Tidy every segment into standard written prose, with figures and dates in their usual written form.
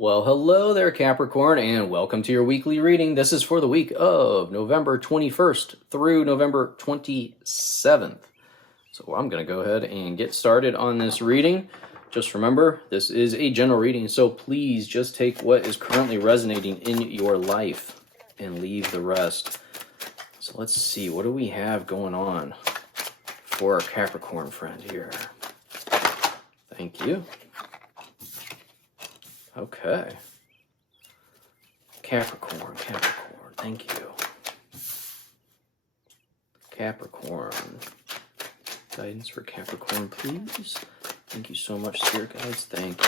Well, hello there, Capricorn, and welcome to your weekly reading. This is for the week of November 21st through November 27th. So I'm going to go ahead and get started on this reading. Just remember, this is a general reading, so please just take what is currently resonating in your life and leave the rest. So let's see, what do we have going on for our Capricorn friend here? Thank you. Okay. Capricorn, thank you. Capricorn. Guidance for Capricorn, please. Thank you so much, Spirit Guides. Thank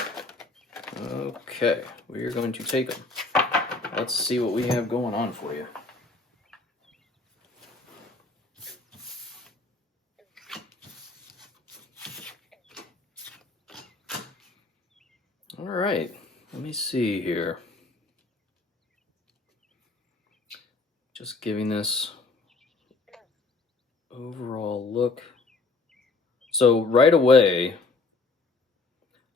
you. Okay, we're going to take them. Let's see what we have going on for you. All right, let me see here. Just giving this overall look. So right away,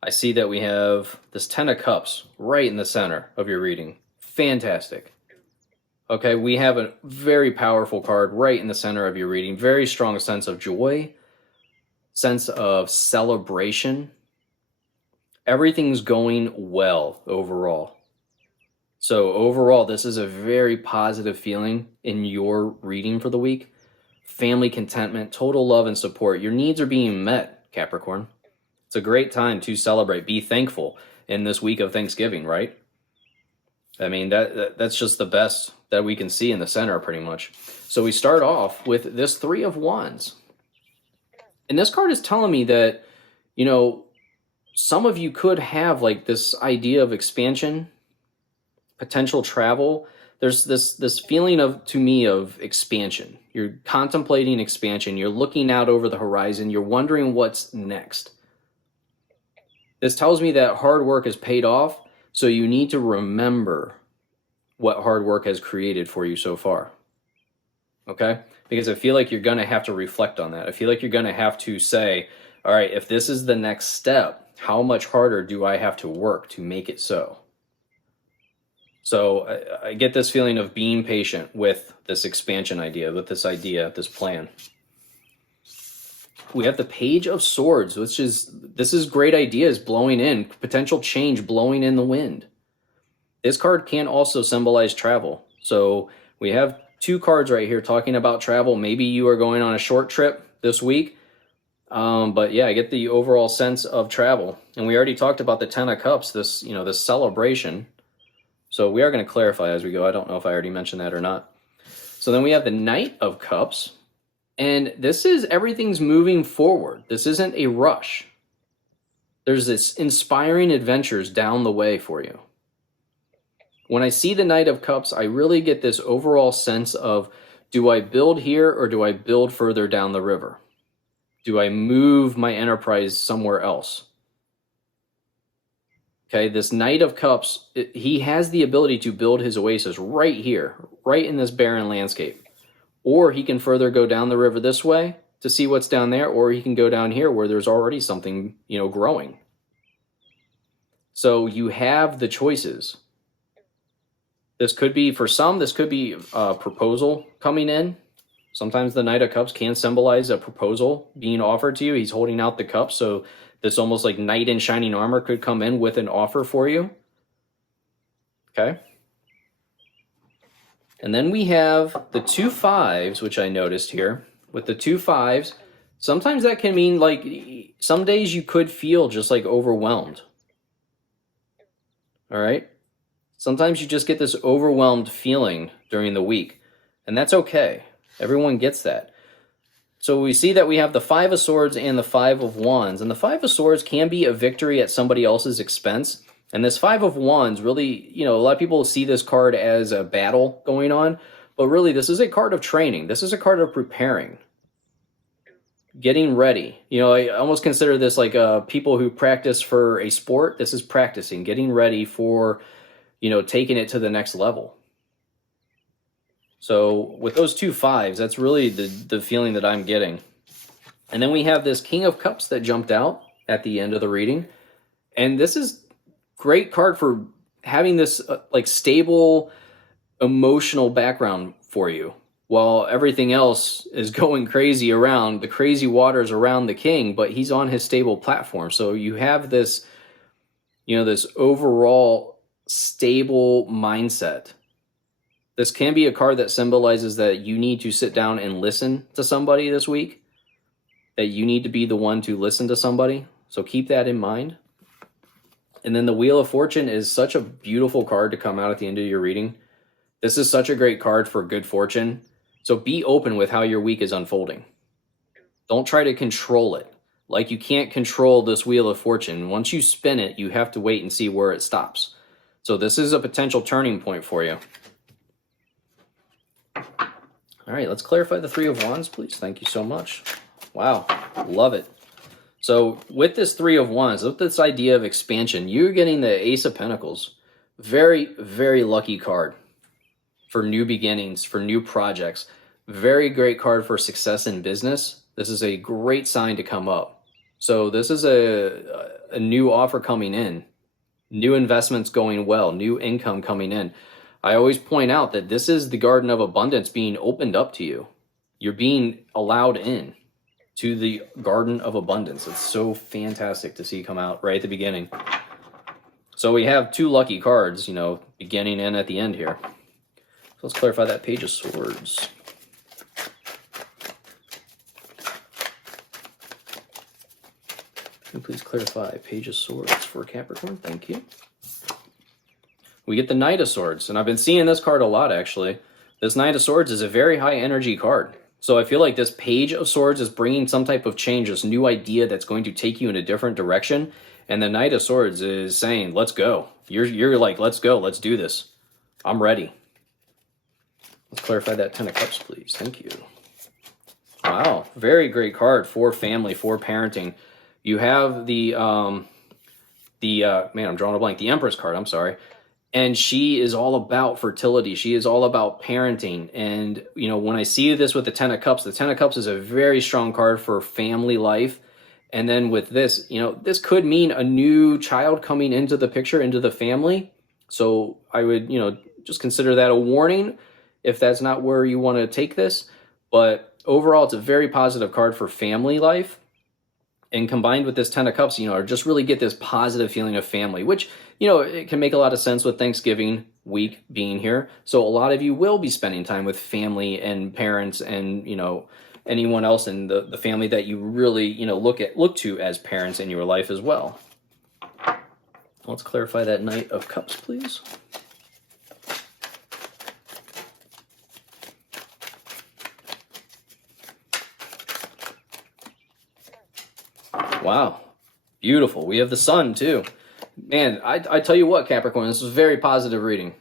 I see that we have this Ten of Cups right in the center of your reading. Fantastic. Okay, we have a very powerful card right in the center of your reading. Very strong sense of joy, sense of celebration. Everything's going well overall. So overall, this is a very positive feeling in your reading for the week. Family contentment, total love and support. Your needs are being met, Capricorn. It's a great time to celebrate. Be thankful in this week of Thanksgiving, right? I mean, that's just the best that we can see in the center, pretty much. So we start off with this Three of Wands. And this card is telling me that, you know, some of you could have like this idea of expansion, potential travel. There's this feeling to me of expansion. You're contemplating expansion. You're looking out over the horizon. You're wondering what's next. This tells me that hard work has paid off, so you need to remember what hard work has created for you so far. Okay? Because I feel like you're going to have to reflect on that. I feel like you're going to have to say, all right, if this is the next step, how much harder do I have to work to make it so? So I get this feeling of being patient with this expansion idea, with this idea, this plan. We have the Page of Swords, this is great ideas blowing in, potential change blowing in the wind. This card can also symbolize travel. So we have two cards right here talking about travel. Maybe you are going on a short trip this week. But yeah, I get the overall sense of travel. And we already talked about the Ten of Cups, this celebration. So we are going to clarify as we go. I don't know if I already mentioned that or not. So then we have the Knight of Cups. And this is everything's moving forward. This isn't a rush. There's this inspiring adventures down the way for you. When I see the Knight of Cups, I really get this overall sense of, do I build here or do I build further down the river? Do I move my enterprise somewhere else? Okay, this Knight of Cups, he has the ability to build his oasis right here, right in this barren landscape. Or he can further go down the river this way to see what's down there, or he can go down here where there's already something, growing. So you have the choices. This could be, for some, this could be a proposal coming in. Sometimes the Knight of Cups can symbolize a proposal being offered to you. He's holding out the cup, so this almost like knight in shining armor could come in with an offer for you. Okay. And then we have the 2 5s, which I noticed here. With the 2 5s, sometimes that can mean like some days you could feel just like overwhelmed. All right. Sometimes you just get this overwhelmed feeling during the week, and that's okay. Everyone gets that. So we see that we have the 5 of Swords and the 5 of Wands. And the 5 of Swords can be a victory at somebody else's expense. And this 5 of Wands really, a lot of people see this card as a battle going on. But really, this is a card of training. This is a card of preparing. Getting ready. I almost consider this like people who practice for a sport. This is practicing, getting ready for, taking it to the next level. So with those 2 5s, that's really the feeling that I'm getting. And then we have this King of Cups that jumped out at the end of the reading. And this is great card for having this like stable emotional background for you, while everything else is going crazy around, the crazy waters around the king, but he's on his stable platform. So you have this, this overall stable mindset. This can be a card that symbolizes that you need to sit down and listen to somebody this week, that you need to be the one to listen to somebody. So keep that in mind. And then the Wheel of Fortune is such a beautiful card to come out at the end of your reading. This is such a great card for good fortune. So be open with how your week is unfolding. Don't try to control it. Like you can't control this Wheel of Fortune. Once you spin it, you have to wait and see where it stops. So this is a potential turning point for you. All right, let's clarify the Three of Wands, please. Thank you so much. Wow, love it. So with this Three of Wands, with this idea of expansion, you're getting the Ace of Pentacles. Very, very lucky card for new beginnings, for new projects. Very great card for success in business. This is a great sign to come up. So this is a new offer coming in, new investments going well, new income coming in. I always point out that this is the garden of abundance being opened up to you. You're being allowed in to the garden of abundance. It's so fantastic to see come out right at the beginning. So we have two lucky cards, beginning and at the end here. So let's clarify that Page of Swords. Can you please clarify Page of Swords for Capricorn? Thank you. We get the Knight of Swords, and I've been seeing this card a lot, actually. This Knight of Swords is a very high energy card. So I feel like this Page of Swords is bringing some type of change, this new idea that's going to take you in a different direction. And the Knight of Swords is saying, let's go. You're like, let's go, let's do this. I'm ready. Let's clarify that Ten of Cups, please. Thank you. Wow, very great card for family, for parenting. You have man, I'm drawing a blank. The Empress card, I'm sorry. And she is all about fertility. She is all about parenting. And, when I see this with the Ten of Cups is a very strong card for family life. And then with this, this could mean a new child coming into the picture, into the family. So I would, just consider that a warning if that's not where you want to take this. But overall, it's a very positive card for family life. And combined with this Ten of Cups, just really get this positive feeling of family, which, it can make a lot of sense with Thanksgiving week being here. So a lot of you will be spending time with family and parents and, anyone else in the family that you really, look to as parents in your life as well. Let's clarify that Knight of Cups, please. Wow, beautiful. We have the Sun too. Man, I tell you what, Capricorn, this is a very positive reading.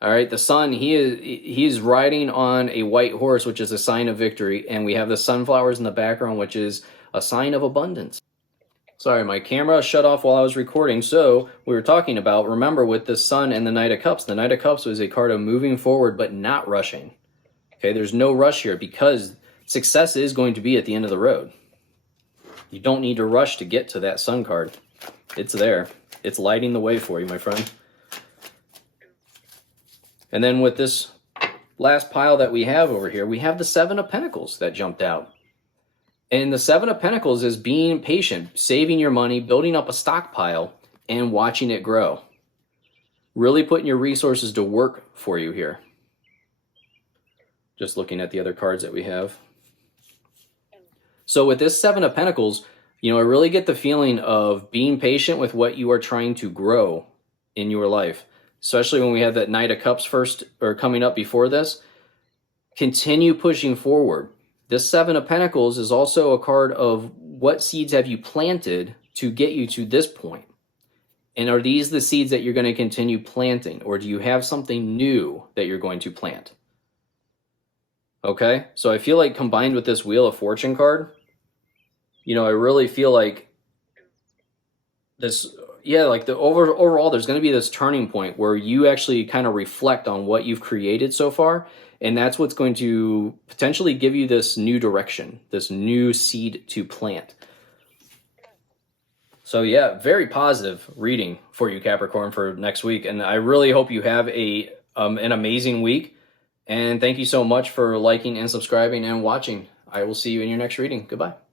All right, the Sun, he's riding on a white horse, which is a sign of victory, and we have the sunflowers in the background, which is a sign of abundance. Sorry, my camera shut off while I was recording. So we were talking about, remember, with the Sun and the Knight of Cups, the Knight of Cups was a card of moving forward but not rushing. Okay, there's no rush here because success is going to be at the end of the road. You don't need to rush to get to that Sun card. It's there. It's lighting the way for you, my friend. And then with this last pile that we have over here, we have the Seven of Pentacles that jumped out. And the Seven of Pentacles is being patient, saving your money, building up a stockpile, and watching it grow. Really putting your resources to work for you here. Just looking at the other cards that we have. So with this Seven of Pentacles, I really get the feeling of being patient with what you are trying to grow in your life. Especially when we have that Knight of Cups first, or coming up before this. Continue pushing forward. This Seven of Pentacles is also a card of what seeds have you planted to get you to this point. And are these the seeds that you're going to continue planting? Or do you have something new that you're going to plant? Okay, so I feel like combined with this Wheel of Fortune card, I really feel like this, like the overall, there's going to be this turning point where you actually kind of reflect on what you've created so far. And that's what's going to potentially give you this new direction, this new seed to plant. So yeah, very positive reading for you, Capricorn, for next week. And I really hope you have an amazing week. And thank you so much for liking and subscribing and watching. I will see you in your next reading. Goodbye.